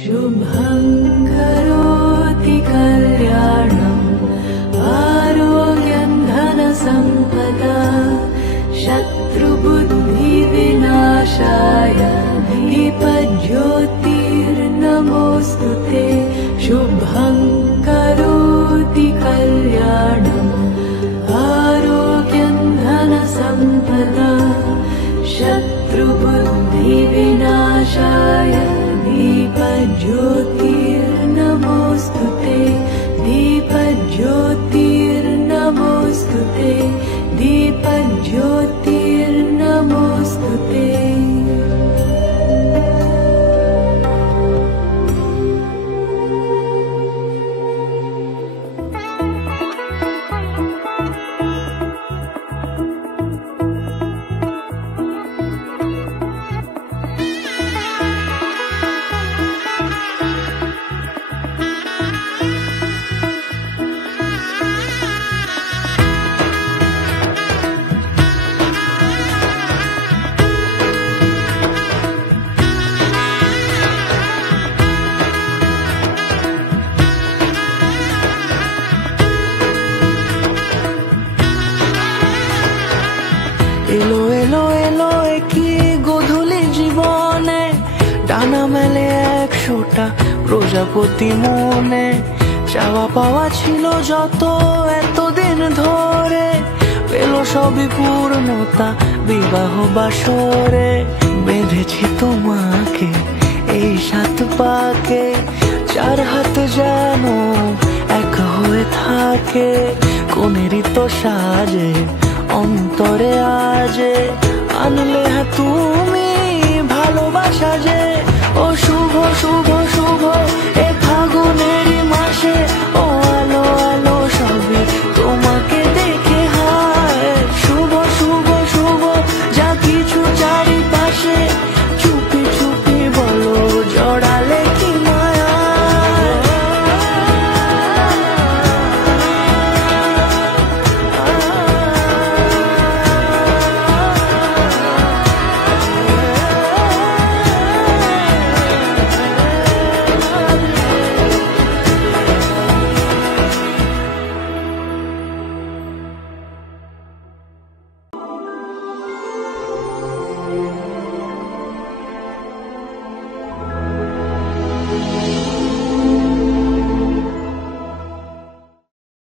शुभं करोति कल्याणम् आरोग्यं धनसम्पदा शत्रुबुद्धिविनाशाय दीपज्योतिर्नमोऽस्तुते शुभं करोति कल्याणम् आरोग्यं धनसम्पदा शत्रुबुद्धिविनाशाय दीपज्योतिर्नमोऽस्तुते दीपज्योतिर्नमोऽस्तुते दीपज्योतिर्नमोऽस्तुते। এলো এলো এলো কি গধূলি জীবনে ডানা মেলে 100টা প্রজাপতি মনে চাওয়া পাওয়া ছিল যত এতদিন ধরে পেল সবই পূর্ণতা বিবাহ বাসরে বেঁধেছি তোমাকে এই 7 পাকে 4 হাত যেন এক হয়ে থাকে কোনেরই তো সাজে অন্তরে আজে আনলে তুমি ভালোবাসা যে ও শুভ শুভ